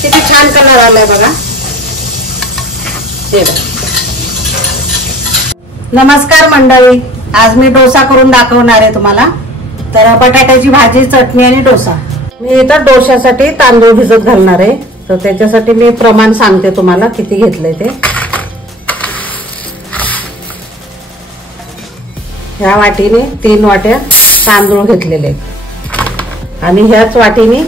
किती छान कलर आलाय बघा. नमस्कार मंडळी, आज मी डोसा करून दाखवणार आहे तुम्हाला. तर बटाट्याची भाजी, चटणी आणि डोसा. मी इथं डोशासाठी तांदूळ भिजत घालणार आहे. तर त्याच्यासाठी मी प्रमाण सांगते तुम्हाला किती घेतलंय ते. ह्या वाटीने 3 वाट्या तांदूळ घेतलेले आणि ह्याच वाटीने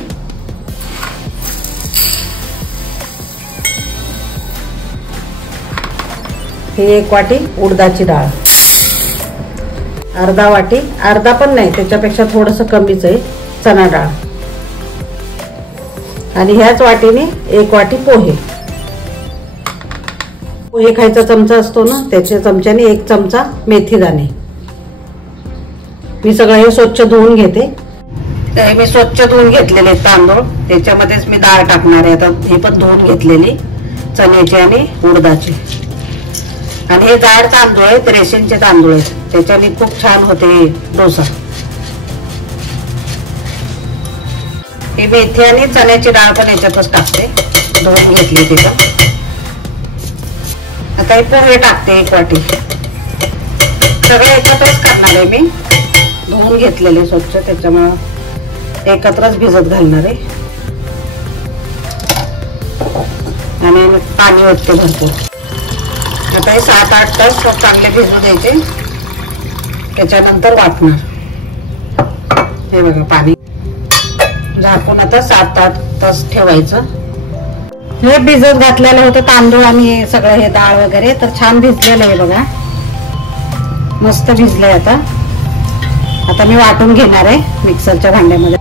ही 1 वाटी उडदाची डाळ, अर्धा वाटी, अर्धा पण नाही त्याच्यापेक्षा थोडंसं कमीच आहे, चणा डाळ आणि ह्याच वाटीने 1 वाटी पोहे. पोहे खायचा चमचा असतो ना, त्याच्या चमच्याने 1 चमचा मेथी दाणे. मी सगळं हे स्वच्छ धुवून घेते. तर मी स्वच्छ धुवून घेतलेले तांदूळ, त्याच्यामध्येच मी डाळ टाकणार आहे. आता हे पण धुवून घेतलेली चण्याची आणि उडदाची. आणि हे जाड तांदूळ आहेत, रेशनचे तांदूळ आहेत, त्याच्याने खूप छान होते डोसा. ही मेथी आणि चण्याची डाळ पण याच्यातच टाकते, धुवून घेतली त्याच्यात. आता हे पोहे टाकते 1 वाटी. सगळे एकत्रच करणार आहे मी, धुवून घेतलेले स्वच्छ, त्याच्यामुळे एकत्रच भिजत घालणार आहे. आणि पाणी ओतते भरपूर. आता हे 7-8 तास चांगले भिजू द्यायचे, त्याच्यानंतर वाटणार. हे बघा पाणी झाकून आता 7-8 तास ठेवायचं. हे भिजत घातलेलं होतं तांदूळ आणि सगळं हे डाळ वगैरे, तर छान भिजलेलं आहे बघा, मस्त भिजलंय. आता मी वाटून घेणार आहे मिक्सरच्या भांड्यामध्ये.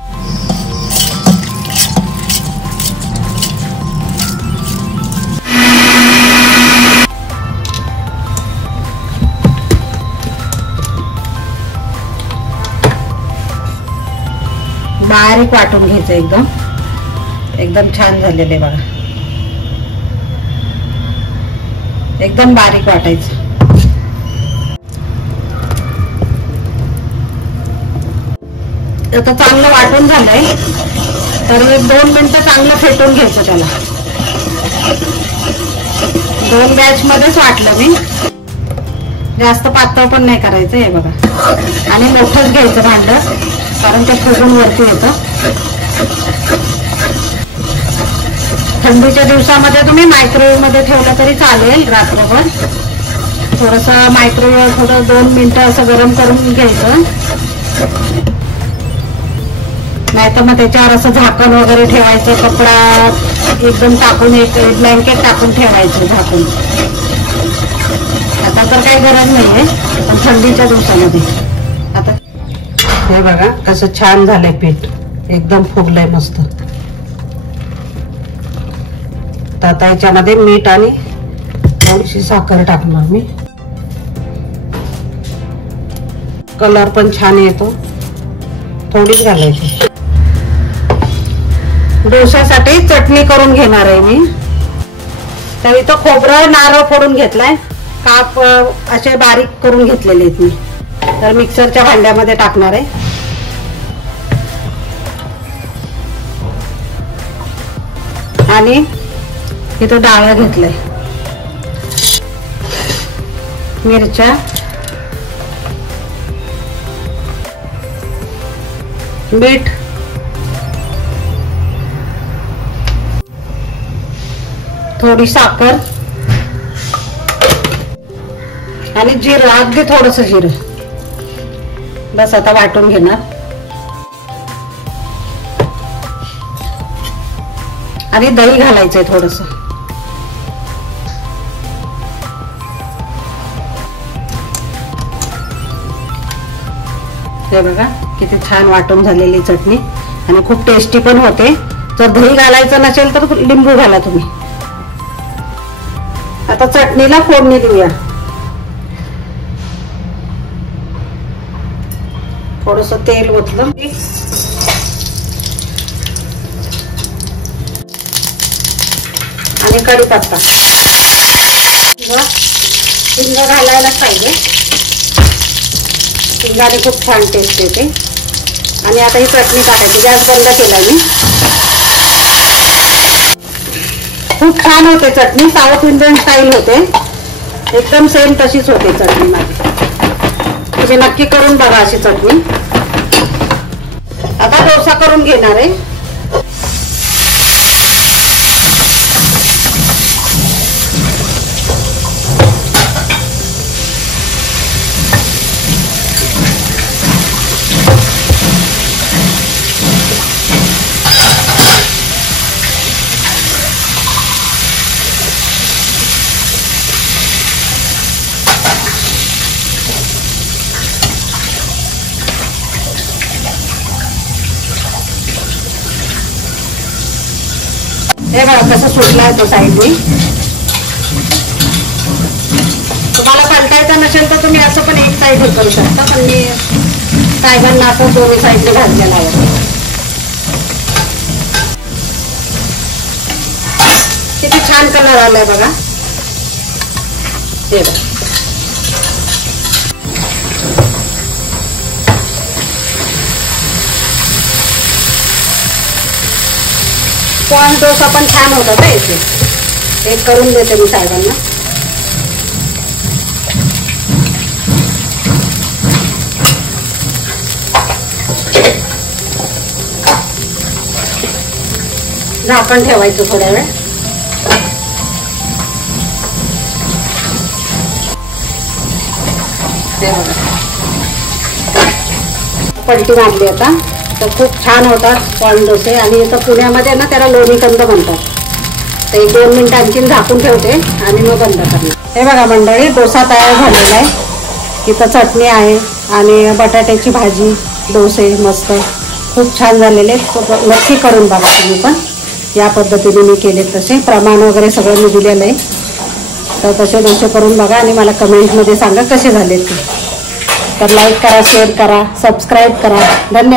बारीक वाटून घ्यायचं, एकदम छान झालेले बघा, एकदम बारीक वाटायचं. आता चांगलं वाटून झालंय, तर 1-2 मिनिटं चांगलं फेटून घ्यायचं त्याला. 2 बॅच मध्येच वाटलं मी, जास्त पातळ पण नाही करायचं. हे बघा, आणि मोठंच घ्यायचं भांड, कारण ते फुगून वरती येतं. थंडीच्या दिवसामध्ये तुम्ही मायक्रोवेव्ह मध्ये ठेवलं तरी चालेल रात्रभर. थोडंसं मायक्रोवेव्ह थोडं 2 मिनिटं असं गरम करून घ्यायचं. नाहीतर मग त्याच्यावर असं झाकण वगैरे ठेवायचं, कपडा एकदम टाकून, एक ब्लँकेट टाकून ठेवायचं झाकून. आता तर काही गरज नाहीये, पण थंडीच्या दिवसामध्ये. आता हे बघा कसं छान झालंय पीठ, एकदम फुगलंय मस्त. तर आता याच्यामध्ये मीठ आणि थोडीशी साखर टाकणार मी. कलर पण छान येतो, थोडीच घालायची. डोशासाठी चटणी करून घेणार आहे मी. तर इथं खोबरं, नारळ फोडून घेतलाय, काप असे बारीक करून घेतलेले आहेत मी. तर मिक्सरच्या भांड्यामध्ये टाकणार आहे. आणि इथं डाळ घेतलंय, मिरच्या, मीठ, थोडी साखर आणि जिरं, अगदी थोडंसं जिरं. बस आता वाटून घेणार. आणि दही घालायचंय थोडंसं. हे बघा किती छान वाटून झालेली चटणी, आणि खूप टेस्टी पण होते. जर दही घालायचं नसेल तर लिंबू घाला तुम्ही. आता चटणीला फोडणी देऊया. थोडस तेल ओतलं आणि कढीपत्ता. हिंग घालायला पाहिजे, हिंगाने खूप छान टेस्ट येते. आणि आता ही चटणी टाकायची. गॅस बंद केला मी. खूप छान होते चटणी, साऊथ इंडियन स्टाईल होते, एकदम सेम तशीच होते चटणी माझी. तुम्ही नक्की करून बघा अशी चटणी. आता डोसा करून घेणार आहे. हे बघा कसं सुटलाय तो साईडनी. तुम्हाला पलटायचा नसेल तर तुम्ही असं पण एक साईड हे करू शकता, पण मी साहेबांना असं दोन्ही साईडने भाजलेला आवडतो. किती छान कलर आलाय बघा. हे बघा कॉर्न डोसा पण छान होता का इथे. एक करून देते मी साहेबांना. झाकण ठेवायचं थोड्या वेळ. पलटी मारली आता. तर खूप छान होतात कॉर्न डोसे. आणि इथं पुण्यामध्ये ना त्याला लोणीकंद म्हणतात. तर 1-2 मिनिटं आणखीन झाकून ठेवते आणि मग बंद करणार. हे बघा मंडळी, डोसा तयार झालेला आहे. इथं चटणी आहे आणि बटाट्याची भाजी, डोसे मस्त खूप छान झालेले. नक्की करून बघा तुम्ही पण. या पद्धतीने मी केले तसे प्रमाण वगैरे सगळं मी दिलेलं आहे. तर तसे डोसे करून बघा आणि मला कमेंटमध्ये सांगा कसे झाले ते. तर लाईक करा, शेअर करा, सबस्क्राईब करा. धन्यवाद.